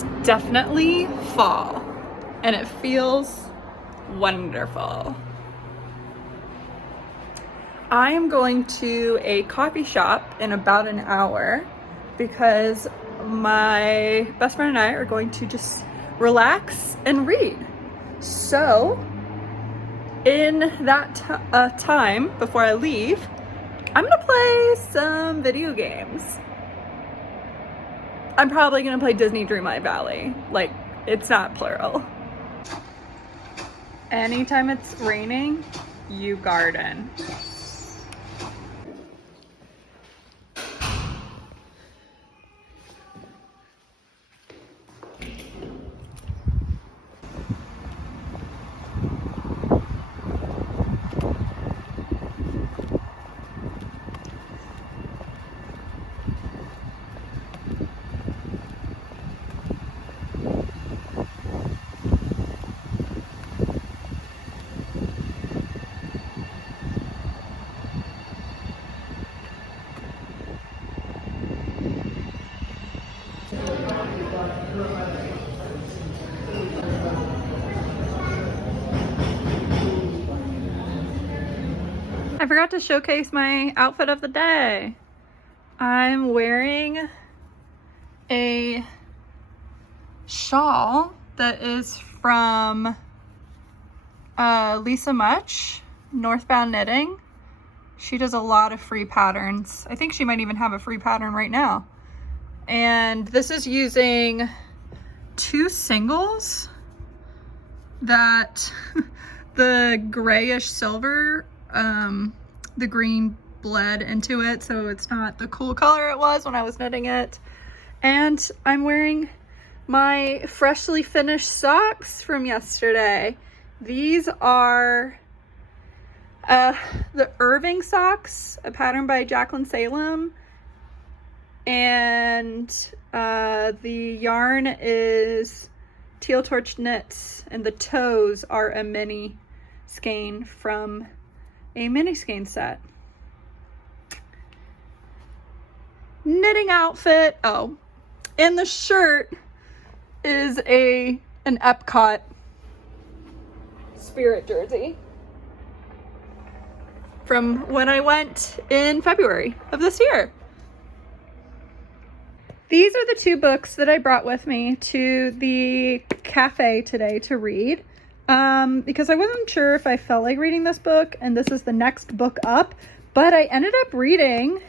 It's definitely fall and it feels wonderful. I am going to a coffee shop in about an hour because my best friend and I are going to just relax and read. So in that time before I leave, I'm gonna play some video games. I'm probably gonna play Disney Dreamlight Valley. Like, it's not plural. Anytime it's raining, you garden. I forgot to showcase my outfit of the day. I'm wearing a shawl that is from Lisa Much, Northbound Knitting. She does a lot of free patterns. I think she might even have a free pattern right now. And this is using 2 singles that the grayish silver, the green bled into it, so it's not the cool color it was when I was knitting it. And I'm wearing my freshly finished socks from yesterday. These are the Irving socks, a pattern by Jacqueline Salem, and the yarn is Teal Torch Knits, and the toes are a mini skein from a mini skein set. Knitting outfit. Oh, and the shirt is an Epcot Spirit jersey from when I went in February of this year. These are the 2 books that I brought with me to the cafe today to read. Because I wasn't sure if I felt like reading this book, and this is the next book up, but I ended up reading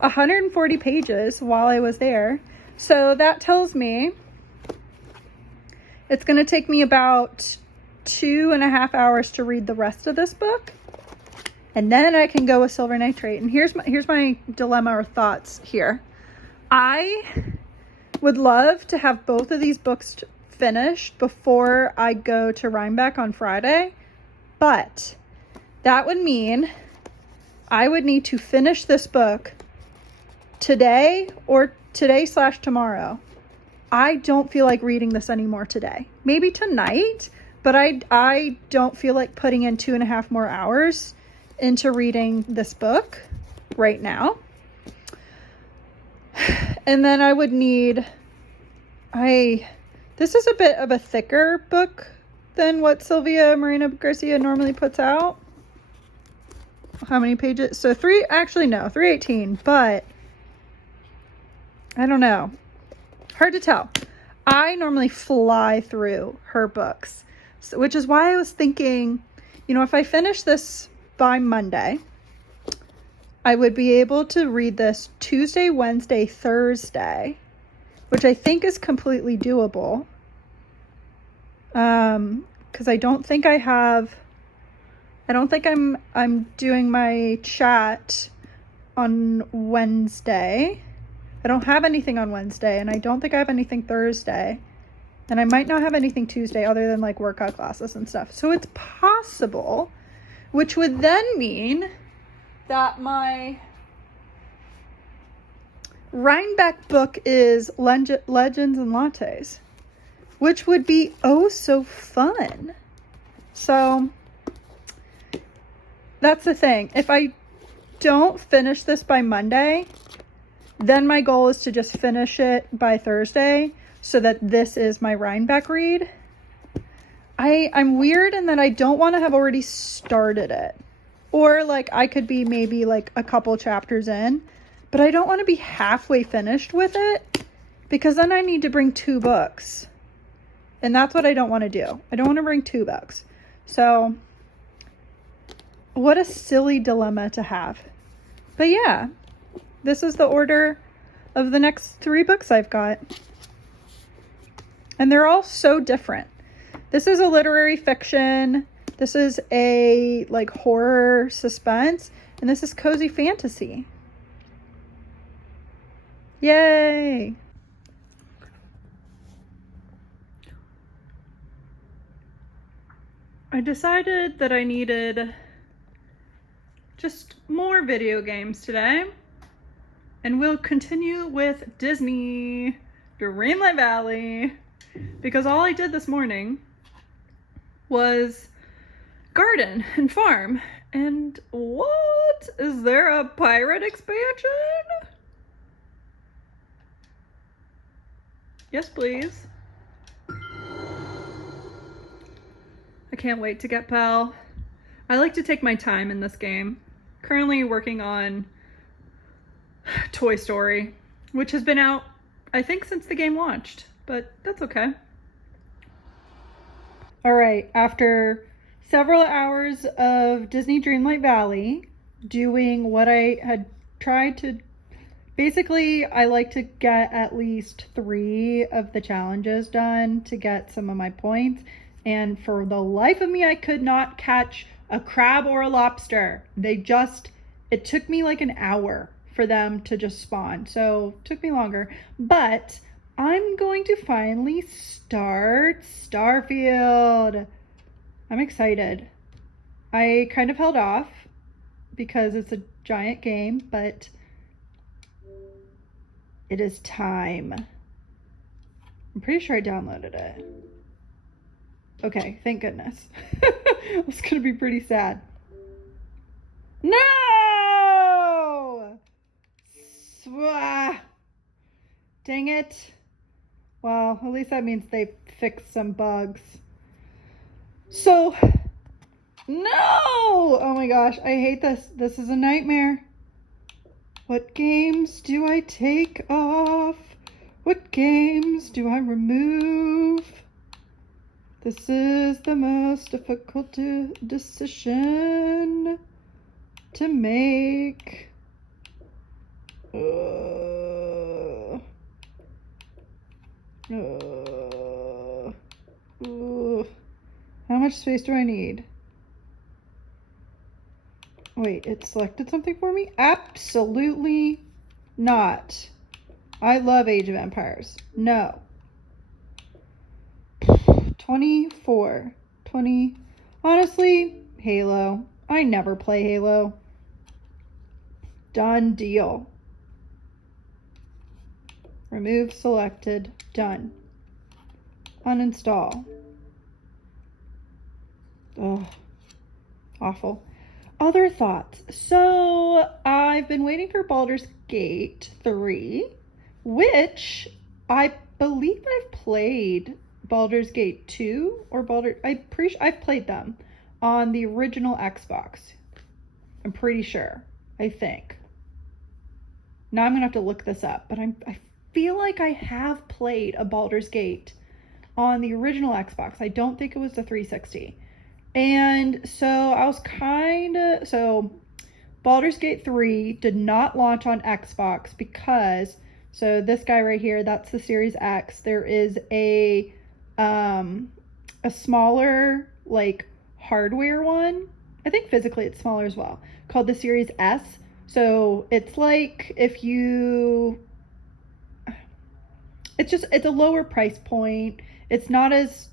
140 pages while I was there. So that tells me it's going to take me about 2.5 hours to read the rest of this book. And then I can go with Silver Nitrate. And here's my dilemma or thoughts here. I would love to have both of these books finished before I go to Rhinebeck on Friday, but that would mean I would need to finish this book today or today/tomorrow. I don't feel like reading this anymore today. Maybe tonight, but I don't feel like putting in 2.5 more hours into reading this book right now. And then I would need, this is a bit of a thicker book than what Sylvia Marina Garcia normally puts out. How many pages? So 318, but I don't know. Hard to tell. I normally fly through her books, so, which is why I was thinking, if I finish this by Monday, I would be able to read this Tuesday, Wednesday, Thursday, which I think is completely doable. Because I don't think I'm doing my chat on Wednesday. I don't have anything on Wednesday, and I don't think I have anything Thursday. And I might not have anything Tuesday other than like workout classes and stuff. So it's possible, which would then mean that my Rhinebeck book is Legends and Lattes, which would be oh so fun. So that's the thing. If I don't finish this by Monday, then my goal is to just finish it by Thursday so that this is my Rhinebeck read. I'm weird in that I don't want to have already started it. Or like I could be maybe like a couple chapters in, but I don't want to be halfway finished with it because then I need to bring 2 books. And that's what I don't want to do. I don't want to bring 2 books. So what a silly dilemma to have. But yeah, this is the order of the next 3 books I've got. And they're all so different. This is a literary fiction. This is a like horror suspense. And this is cozy fantasy. Yay! I decided that I needed just more video games today. And we'll continue with Disney Dreamlight Valley. Because all I did this morning was garden and farm. And what? Is there a pirate expansion? Yes, please. I can't wait to get Pal. I like to take my time in this game. Currently working on Toy Story, which has been out, I think, since the game launched, but that's okay. All right, after several hours of Disney Dreamlight Valley, doing what I had tried to, basically, I like to get at least 3 of the challenges done to get some of my points. And for the life of me, I could not catch a crab or a lobster. It took me like an hour for them to just spawn. So it took me longer, but I'm going to finally start Starfield. I'm excited. I kind of held off because it's a giant game, but it is time. I'm pretty sure I downloaded it. Okay, thank goodness. I was gonna be pretty sad. No! Dang it. Well, at least that means they fixed some bugs. So, no! Oh my gosh, I hate this. This is a nightmare. What games do I take off? What games do I remove? This is the most difficult decision to make. How much space do I need? Wait, it selected something for me? Absolutely not. I love Age of Empires. No. 24. 20. Honestly, Halo. I never play Halo. Done deal. Remove selected. Done. Uninstall. Oh, awful. Other thoughts. So I've been waiting for Baldur's Gate 3, which I believe I've played Baldur's Gate 2 or I've played them on the original Xbox. I'm pretty sure. I think. Now I'm gonna have to look this up, but I feel like I have played a Baldur's Gate on the original Xbox. I don't think it was the 360. And so I was so Baldur's Gate 3 did not launch on Xbox because, so this guy right here, that's the Series X. There is a smaller like hardware one. I think physically it's smaller as well, called the Series S. So it's like it's a lower price point. It's not as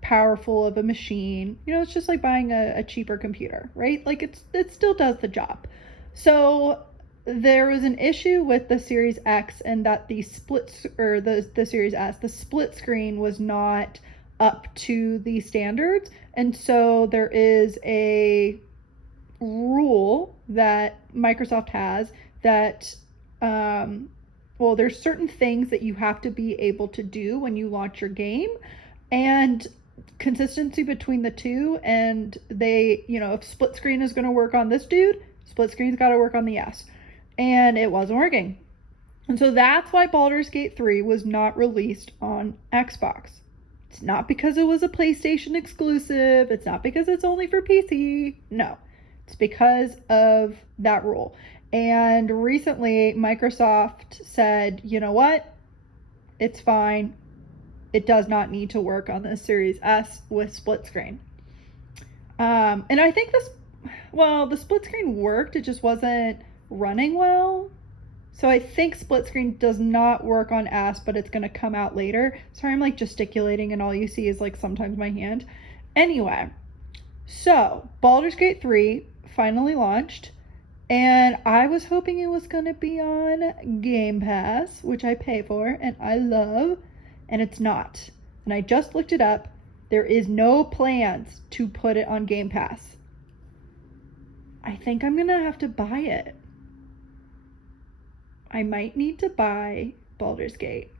powerful of a machine. You know, it's just like buying a cheaper computer, right? Like it still does the job. So there was an issue with the Series X and that the Series S, the split screen was not up to the standards. And so there is a rule that Microsoft has that well, there's certain things that you have to be able to do when you launch your game, and consistency between the two. And they, you know, if split screen is going to work on this dude, split screen's got to work on the S. And it wasn't working. And so that's why Baldur's Gate 3 was not released on Xbox. It's not because it was a PlayStation exclusive. It's not because it's only for PC. No, it's because of that rule. And recently, Microsoft said, you know what? It's fine. It does not need to work on the Series S with split screen. And I think the split screen worked. It just wasn't running well. So I think split screen does not work on S, but it's going to come out later. Sorry, I'm like gesticulating and all you see is like sometimes my hand. Anyway, so Baldur's Gate 3 finally launched, and I was hoping it was going to be on Game Pass, which I pay for and I love, and it's not. And I just looked it up. There is no plans to put it on Game Pass. I think I'm going to have to buy it. I might need to buy Baldur's Gate.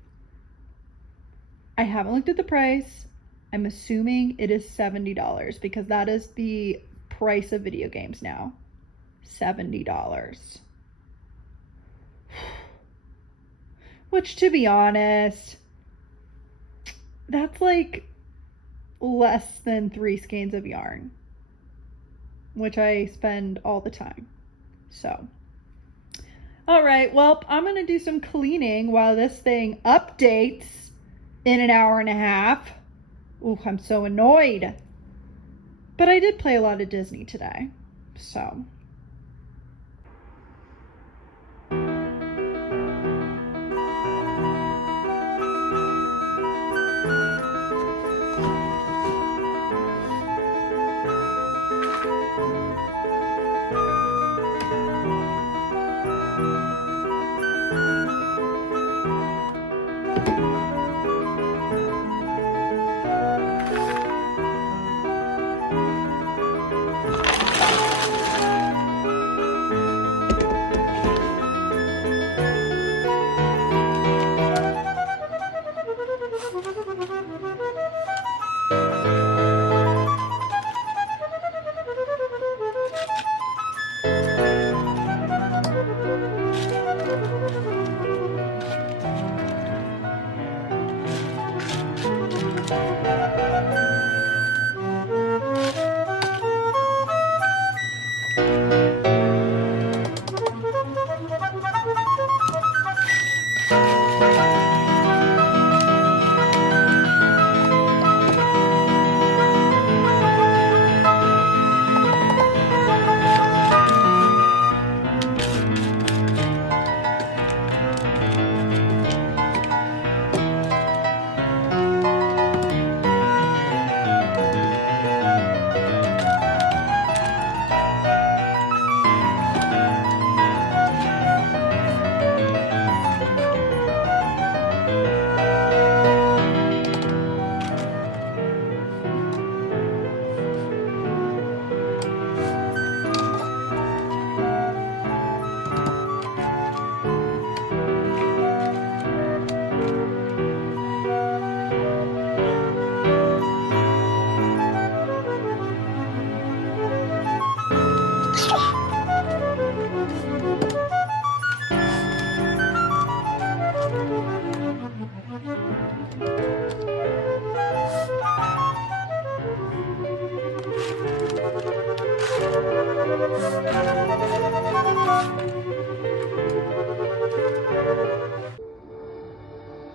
I haven't looked at the price. I'm assuming it is $70 because that is the price of video games now. $70. Which, to be honest, that's like less than 3 skeins of yarn, which I spend all the time. So, all right, well, I'm going to do some cleaning while this thing updates in an hour and a half. Ooh, I'm so annoyed. But I did play a lot of Disney today, so.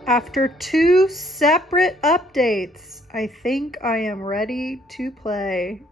After 2 separate updates, I think I am ready to play.